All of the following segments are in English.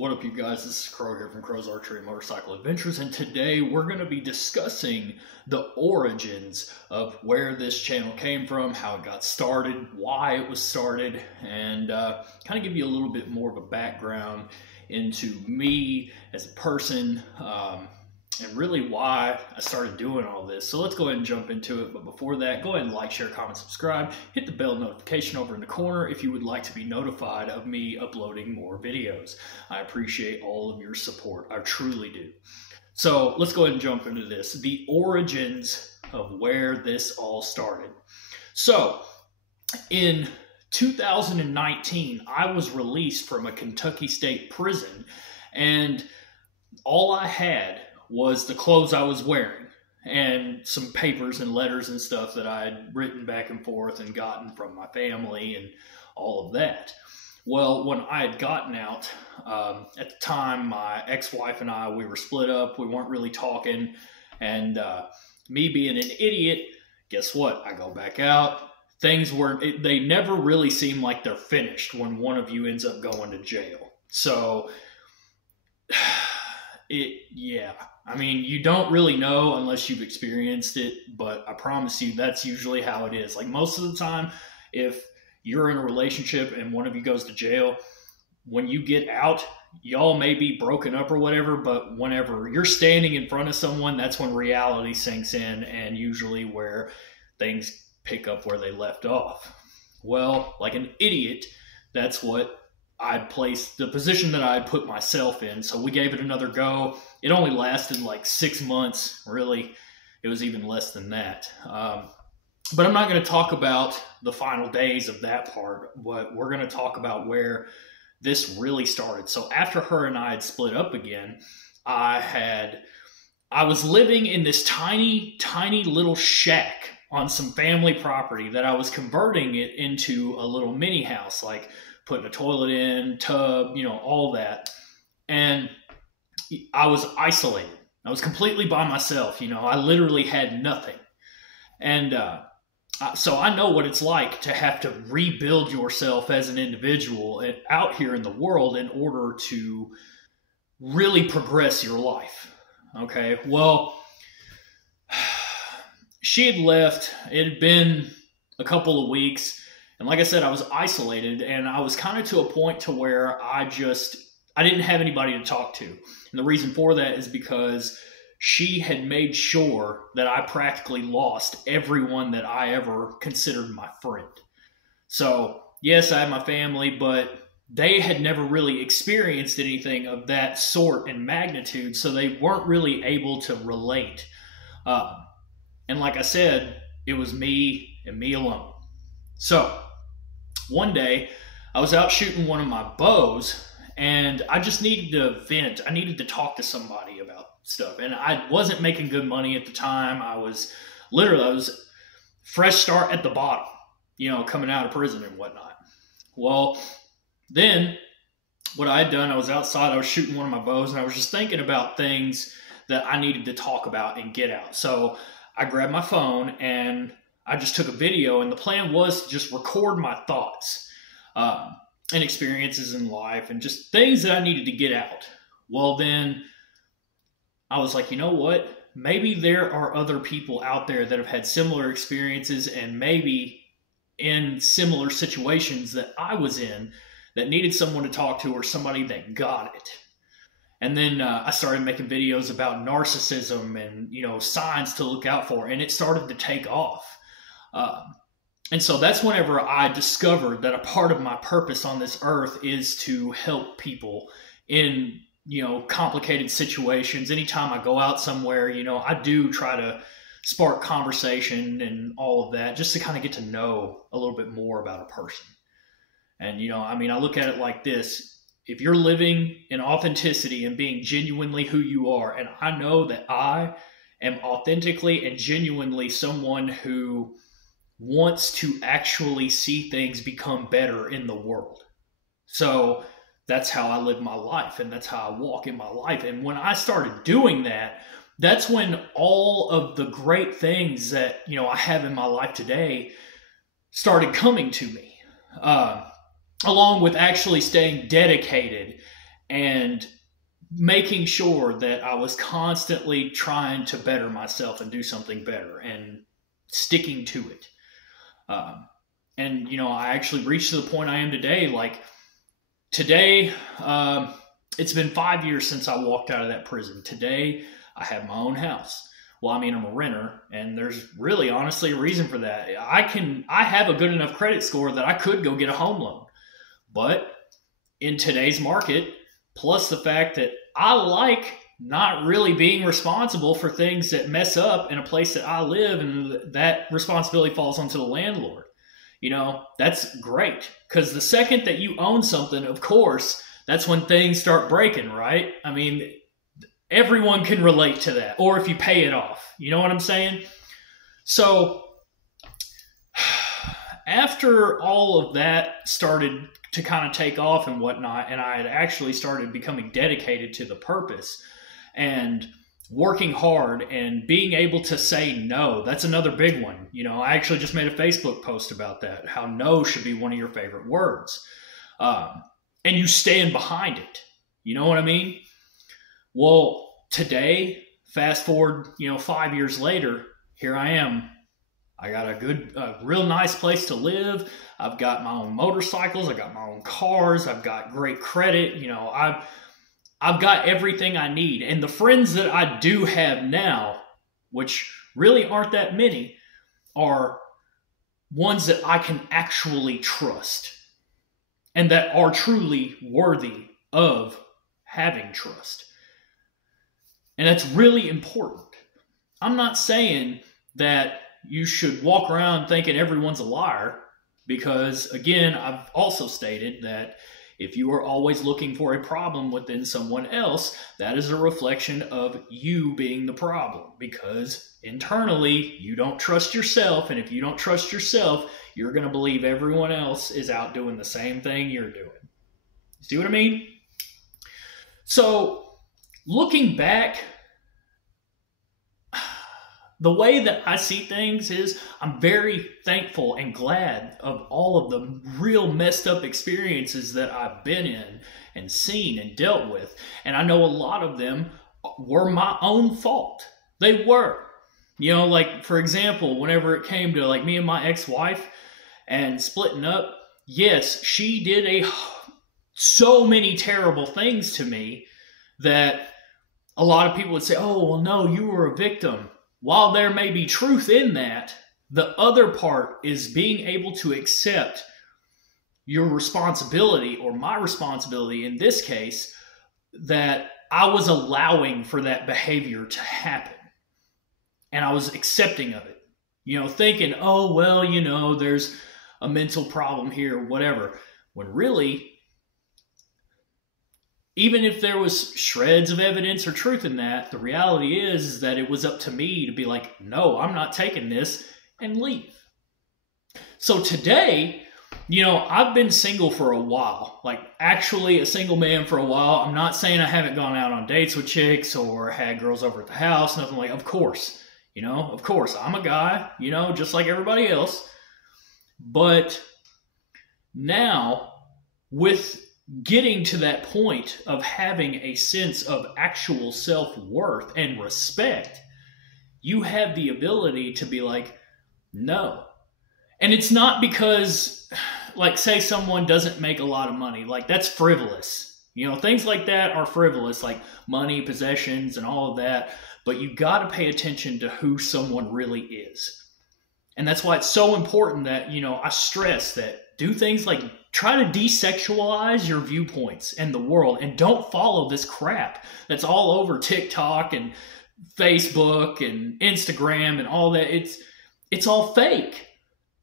What up, you guys? This is Crow here from Crow's Archery and Motorcycle Adventures, and today we're going to be discussing the origins of where this channel came from, how it got started, why it was started, and kind of give you a little bit more of a background into me as a person, and really why I started doing all this. So let's go ahead and jump into it. But before that, go ahead and like, share, comment, subscribe. Hit the bell notification over in the corner if you would like to be notified of me uploading more videos. I appreciate all of your support. I truly do. So let's go ahead and jump into this. The origins of where this all started. So in 2019, I was released from a Kentucky State prison, and all I had was the clothes I was wearing and some papers and letters and stuff that I had written back and forth and gotten from my family and all of that. Well, when I had gotten out, at the time, my ex-wife and I, we were split up. We weren't really talking. And me being an idiot, guess what? I go back out. Things they never really seem like they're finished when one of you ends up going to jail. So, yeah. I mean, you don't really know unless you've experienced it, but I promise you that's usually how it is. Like most of the time, if you're in a relationship and one of you goes to jail, when you get out, y'all may be broken up or whatever, but whenever you're standing in front of someone, that's when reality sinks in and usually where things pick up where they left off. Well, like an idiot, that's what I'd placed, the position that I'd put myself in. So we gave it another go. It only lasted like 6 months. Really, it was even less than that. But I'm not going to talk about the final days of that part, but we're going to talk about where this really started. So after her and I had split up again, I was living in this tiny, tiny little shack on some family property that I was converting it into a little mini house, like putting a toilet in, tub, you know, all that. And I was isolated. I was completely by myself. You know, I literally had nothing. And so I know what it's like to have to rebuild yourself as an individual and out here in the world in order to really progress your life. Okay, well, she had left. It had been a couple of weeks. And like I said, I was isolated, and I was kind of to a point to where I didn't have anybody to talk to. And the reason for that is because she had made sure that I practically lost everyone that I ever considered my friend. So yes, I had my family, but they had never really experienced anything of that sort and magnitude, so they weren't really able to relate. And like I said, it was me and me alone. So one day, I was out shooting one of my bows, and I just needed to vent. I needed to talk to somebody about stuff, and I wasn't making good money at the time. I was fresh start at the bottom, you know, coming out of prison and whatnot. Well, then what I had done, I was outside, I was shooting one of my bows, and I was just thinking about things that I needed to talk about and get out. So I grabbed my phone and I just took a video, and the plan was to just record my thoughts and experiences in life and just things that I needed to get out. Well, then I was like, you know what? Maybe there are other people out there that have had similar experiences and maybe in similar situations that I was in that needed someone to talk to or somebody that got it. And then I started making videos about narcissism and, you know, signs to look out for, and it started to take off. And so that's whenever I discovered that a part of my purpose on this earth is to help people in, you know, complicated situations. Anytime I go out somewhere, you know, I do try to spark conversation and all of that just to kind of get to know a little bit more about a person. And, you know, I mean, I look at it like this. If you're living in authenticity and being genuinely who you are, and I know that I am authentically and genuinely someone who wants to actually see things become better in the world. So that's how I live my life, and that's how I walk in my life. And when I started doing that, that's when all of the great things that, you know, I have in my life today started coming to me. Along with actually staying dedicated and making sure that I was constantly trying to better myself and do something better and sticking to it. And, you know, I actually reached to the point I am today. Like today, it's been 5 years since I walked out of that prison. Today, I have my own house. Well, I mean, I'm a renter, and there's really honestly a reason for that. I have a good enough credit score that I could go get a home loan. But in today's market, plus the fact that I like not really being responsible for things that mess up in a place that I live, and that responsibility falls onto the landlord. You know, that's great. Because the second that you own something, of course, that's when things start breaking, right? I mean, everyone can relate to that. Or if you pay it off. You know what I'm saying? So after all of that started to kind of take off and whatnot, and I had actually started becoming dedicated to the purpose and working hard and being able to say no. That's another big one. You know, I actually just made a Facebook post about that, how no should be one of your favorite words. And you stand behind it. You know what I mean? Well, today, fast forward, 5 years later, here I am. I got a real nice place to live. I've got my own motorcycles. I got my own cars. I've got great credit. I've got everything I need. And the friends that I do have now, which really aren't that many, are ones that I can actually trust and that are truly worthy of having trust. And that's really important. I'm not saying that you should walk around thinking everyone's a liar, because, again, I've also stated that if you are always looking for a problem within someone else, that is a reflection of you being the problem, because internally you don't trust yourself. And if you don't trust yourself, you're going to believe everyone else is out doing the same thing you're doing. See what I mean? So looking back, the way that I see things is I'm very thankful and glad of all of the real messed up experiences that I've been in and seen and dealt with. And I know a lot of them were my own fault. They were. Like, for example, whenever it came to like me and my ex-wife and splitting up, yes, she did so many terrible things to me that a lot of people would say, oh, well, no, you were a victim. While there may be truth in that, the other part is being able to accept your responsibility, or my responsibility in this case, that I was allowing for that behavior to happen. And I was accepting of it. Thinking, oh, well, there's a mental problem here, whatever. When really, even if there was shreds of evidence or truth in that, the reality is that it was up to me to be like, no, I'm not taking this, and leave. So today, I've been single for a while, like actually a single man for a while. I'm not saying I haven't gone out on dates with chicks or had girls over at the house, nothing like, of course, I'm a guy, just like everybody else. But now, with getting to that point of having a sense of actual self-worth and respect, you have the ability to be like, no. And it's not because, like, say someone doesn't make a lot of money. Like, that's frivolous. Things like that are frivolous, like money, possessions, and all of that. But you got to pay attention to who someone really is. And that's why it's so important that, I stress that do things like try to desexualize your viewpoints and the world, and don't follow this crap that's all over TikTok and Facebook and Instagram and all that. It's all fake.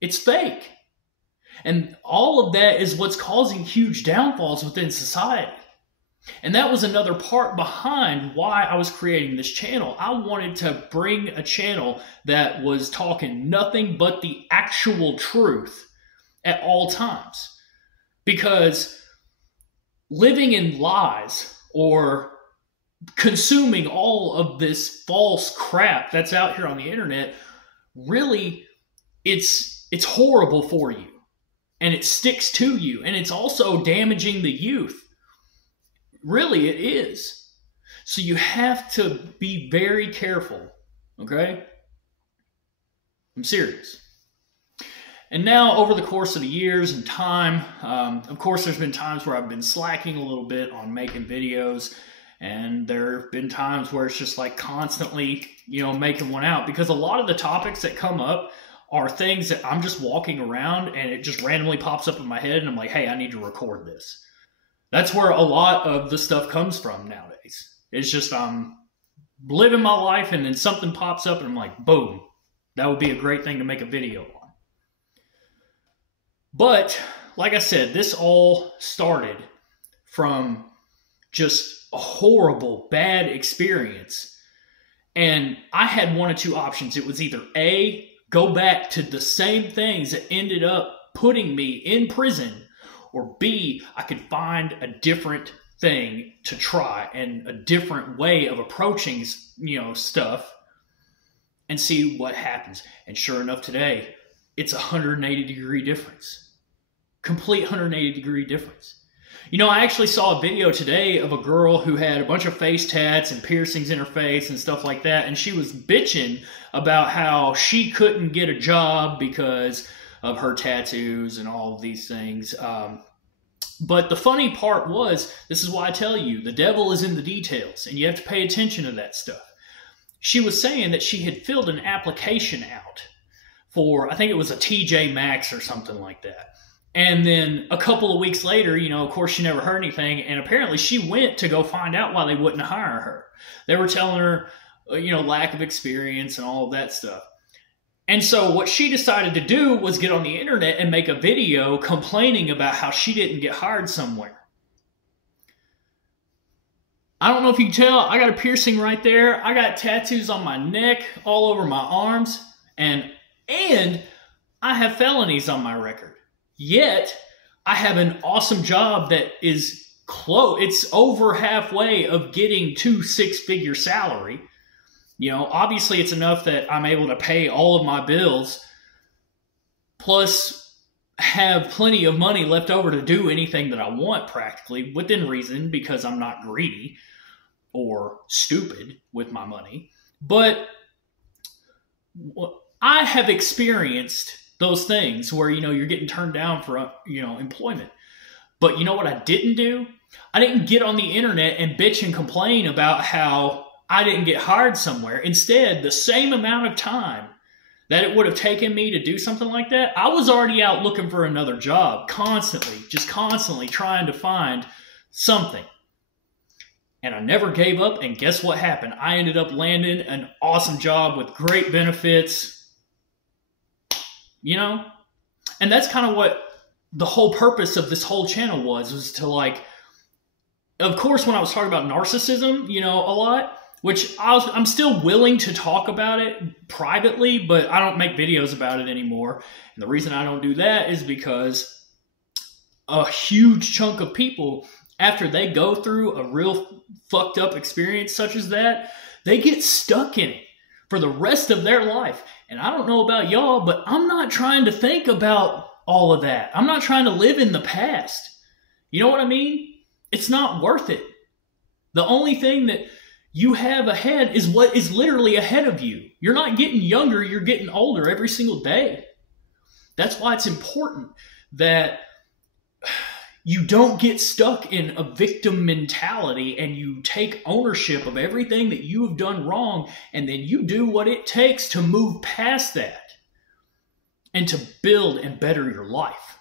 It's fake. And all of that is what's causing huge downfalls within society. And that was another part behind why I was creating this channel. I wanted to bring a channel that was talking nothing but the actual truth at all times. Because living in lies or consuming all of this false crap that's out here on the internet, really, it's horrible for you. And it sticks to you. And it's also damaging the youth. Really, it is. So you have to be very careful, okay? I'm serious. And now, over the course of the years and time, of course, there's been times where I've been slacking a little bit on making videos, and there have been times where it's just like constantly, making one out, because a lot of the topics that come up are things that I'm just walking around and it just randomly pops up in my head, and I'm like, hey, I need to record this. That's where a lot of the stuff comes from nowadays. It's just I'm living my life, and then something pops up, and I'm like, boom, that would be a great thing to make a video on. But, like I said, this all started from just a horrible, bad experience. And I had one of two options. It was either A, go back to the same things that ended up putting me in prison, or B, I could find a different thing to try and a different way of approaching, stuff and see what happens. And sure enough, today, it's a 180-degree difference. Complete 180-degree difference. I actually saw a video today of a girl who had a bunch of face tats and piercings in her face and stuff like that, and she was bitching about how she couldn't get a job because of her tattoos and all of these things. But the funny part was, this is why I tell you, the devil is in the details, and you have to pay attention to that stuff. She was saying that she had filled an application out for, I think it was a TJ Maxx or something like that. And then a couple of weeks later, of course, she never heard anything. And apparently she went to go find out why they wouldn't hire her. They were telling her, lack of experience and all of that stuff. And so what she decided to do was get on the internet and make a video complaining about how she didn't get hired somewhere. I don't know if you can tell, I got a piercing right there. I got tattoos on my neck, all over my arms, and I have felonies on my record. Yet, I have an awesome job that is close. It's over halfway of getting to six-figure salary. Obviously it's enough that I'm able to pay all of my bills, plus have plenty of money left over to do anything that I want practically, within reason, because I'm not greedy or stupid with my money. But I have experienced those things where, you're getting turned down for, employment. But you know what I didn't do? I didn't get on the internet and bitch and complain about how I didn't get hired somewhere. Instead, the same amount of time that it would have taken me to do something like that, I was already out looking for another job, constantly trying to find something. And I never gave up, and guess what happened? I ended up landing an awesome job with great benefits. And that's kind of what the whole purpose of this whole channel was to of course, when I was talking about narcissism, a lot, which I'm still willing to talk about it privately, but I don't make videos about it anymore. And the reason I don't do that is because a huge chunk of people, after they go through a real fucked up experience such as that, they get stuck in it for the rest of their life. And I don't know about y'all, but I'm not trying to think about all of that. I'm not trying to live in the past. You know what I mean? It's not worth it. The only thing that you have ahead is what is literally ahead of you. You're not getting younger, you're getting older every single day. That's why it's important that you don't get stuck in a victim mentality and you take ownership of everything that you have done wrong, and then you do what it takes to move past that and to build and better your life.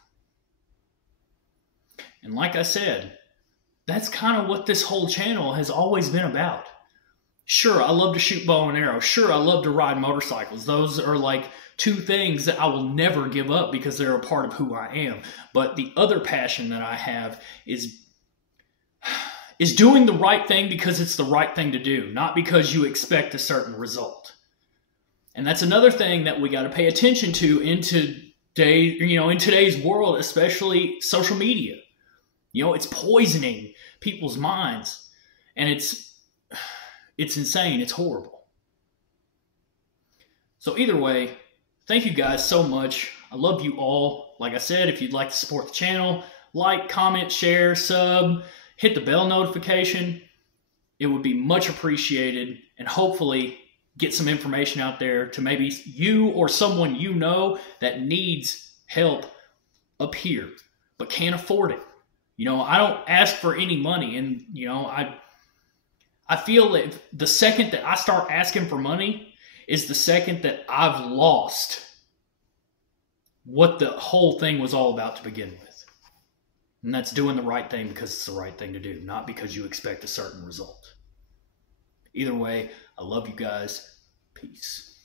And like I said, that's kind of what this whole channel has always been about. Sure, I love to shoot bow and arrow. Sure, I love to ride motorcycles. Those are two things that I will never give up because they're a part of who I am. But the other passion that I have is doing the right thing because it's the right thing to do, not because you expect a certain result. And that's another thing that we got to pay attention to in today's world, especially social media. It's poisoning people's minds, and it's insane. It's horrible. So either way, thank you guys so much. I love you all. Like I said, if you'd like to support the channel, like, comment, share, sub, hit the bell notification. It would be much appreciated, and hopefully get some information out there to maybe you or someone you know that needs help up here but can't afford it. You know, I don't ask for any money, and you know, I feel that the second that I start asking for money is the second that I've lost what the whole thing was all about to begin with. And that's doing the right thing because it's the right thing to do, not because you expect a certain result. Either way, I love you guys. Peace.